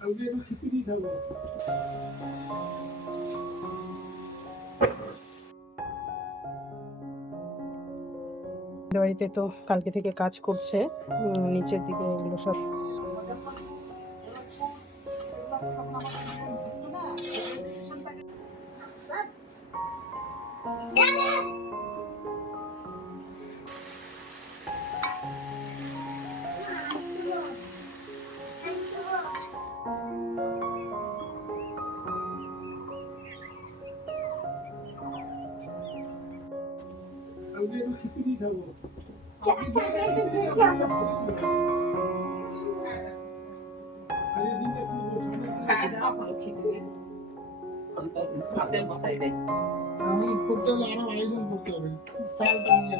বাড়িতে তো কালকে থেকে কাজ করছে, নিচের দিকে এগুলো সব আমি করতে হলে আরো আয়োজন করতে হবে, চালটা নিয়ে।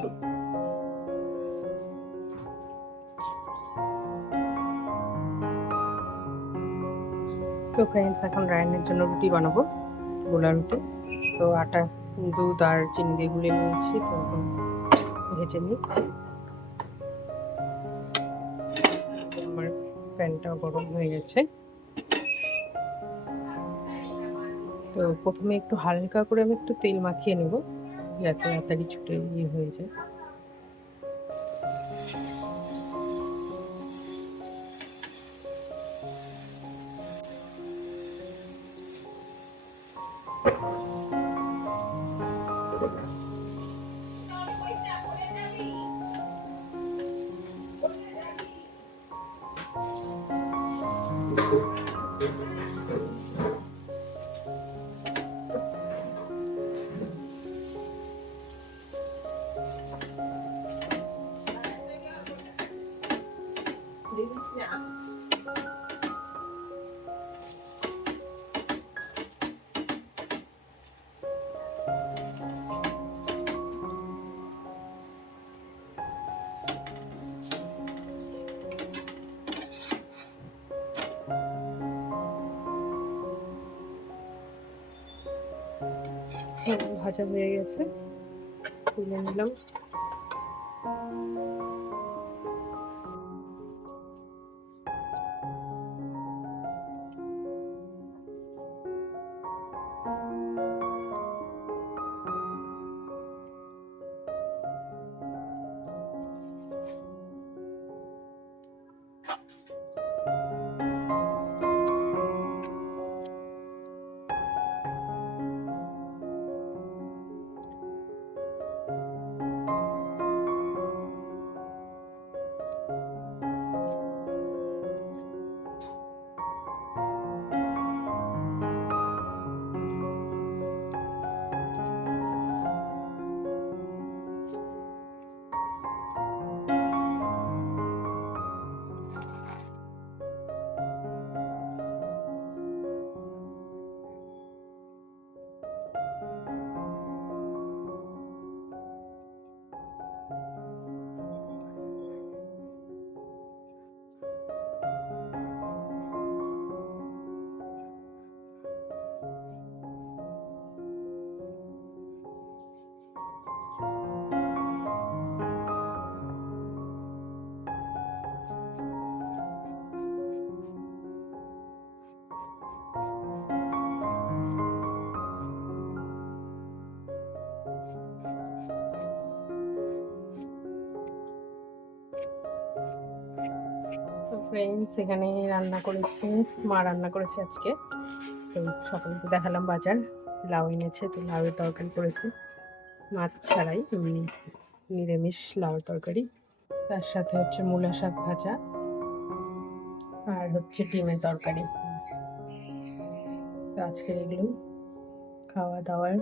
তো ফ্রেন্ডস, এখন রায়নের জন্য রুটি বানাবো, গোলা রুটি। তো আটা, দুধ আর চিনি দিয়ে গুলে নিয়েছি, তো এখন ভেজে নিই। আমার প্যানটাও গরম হয়ে গেছে। তো প্রথমে একটু হালকা করে আমি একটু তেল মাখিয়ে নেব, যাতে তাড়াতাড়ি ছুটে হয়ে যায়। ভাজা হয়ে গেছে, তুলে নিলাম। ফ্রেন্ডস, এখানে রান্না করেছি, মা রান্না করেছে আজকে। তো সকালে তো দেখালাম বাজার, লাউ এনেছে, তো লাউয়ের তরকারি করেছে, মাছ ছাড়াই, এমনি নিরামিষ লাউয়ের তরকারি। তার সাথে হচ্ছে মূলা শাক ভাজা, আর হচ্ছে ডিমের তরকারি। তো আজকের এগুলো খাওয়া দাওয়ার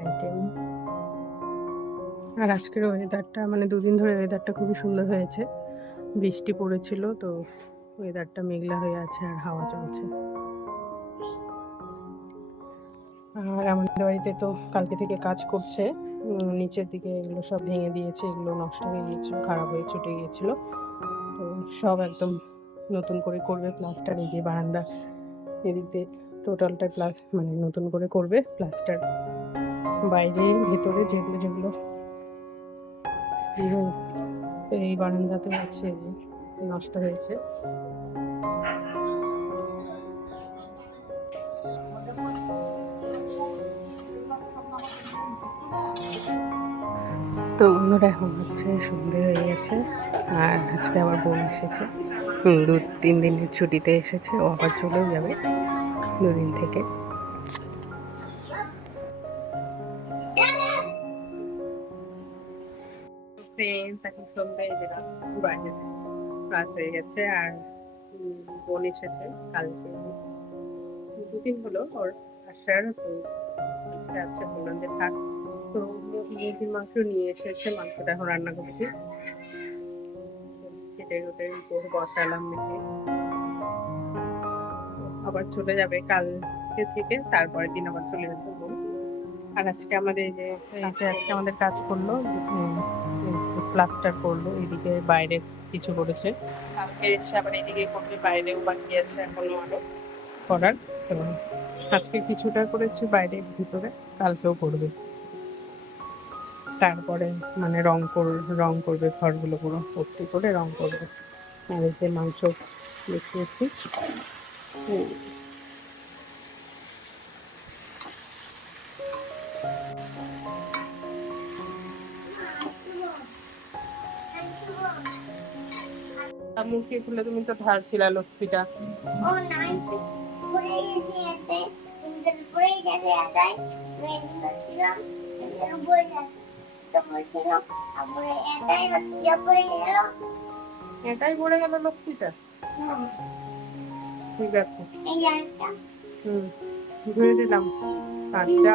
আইটেম। আর আজকের ওয়েদারটা, মানে দুদিন ধরে ওয়েদারটা খুবই সুন্দর হয়েছে। বৃষ্টি পড়েছিল, তো ওয়েদারটা মেঘলা হয়ে আছে আর হাওয়া চলছে। আর আমাদের বাড়িতে তো কালকে থেকে কাজ করছে, নিচের দিকে এগুলো সব ভেঙে দিয়েছে, এগুলো নষ্ট হয়ে গিয়েছিল, খারাপ হয়ে ছুটে গিয়েছিল। তো সব একদম নতুন করে করবে, প্লাস্টার। এই যে বারান্দা এদিক দিয়ে টোটালটা মানে নতুন করে করবে প্লাস্টার, বাইরে ভেতরে যেগুলো যেগুলো এই বারান্দাতে আছে যে নষ্ট হয়েছে। তো অন্যরা এখন হচ্ছে সন্ধে হয়ে গেছে, আর আজকে আবার বোন এসেছে। 2-3 দিনের ছুটিতে এসেছে, ও আবার চলেও যাবে 2 দিন থেকে। ফ্রেন্ডস, এখন সন্ধে বাইরে রাত হয়ে গেছে, আর বোন এসেছে কালকে, 2 দিন হলো ওর আসার। তো আজকে আছে, বললাম যে থাক। তো মুরগির মাংস নিয়ে এসেছে, মাংসটা এখন রান্না করছি। কেটে কুটে বসালাম দেখে, আবার চলে যাবে কালকে থেকে, তারপরের দিন আবার চলে যাবে বোন। আর আজকে আমাদের আজকে আমাদের কাজ করলো, প্লাস্টার করলো, এদিকে বাইরে কিছু করেছে, কালকে এসে আবার এদিকে করবে, বাইরেও বাকি আছে এখনো আরো করার। তো আজকে কিছুটা করেছি বাইরে, ভিতরে কালকেও করবে। তারপরে মানে রং করবে ঘরগুলো, পুরো ভর্তি করে রং করবে। আর এই যে মাংস দেখিয়েছি। মুখে খুলে তুমি তো ঢালছিলা লস্যিটা। ও নাই পড়ে গেছে ইন্টার পড়ে গেছে এটাই মেডিকেল ছিলাম এর বই আছে তো বলছিল তারপরে এটাই হচ্ছে পড়ে গেল এটাই পড়ে গেল লস্যিটা। ঠিক আছে, এই জায়গাটা ধুয়ে দিলাম। আচ্ছা।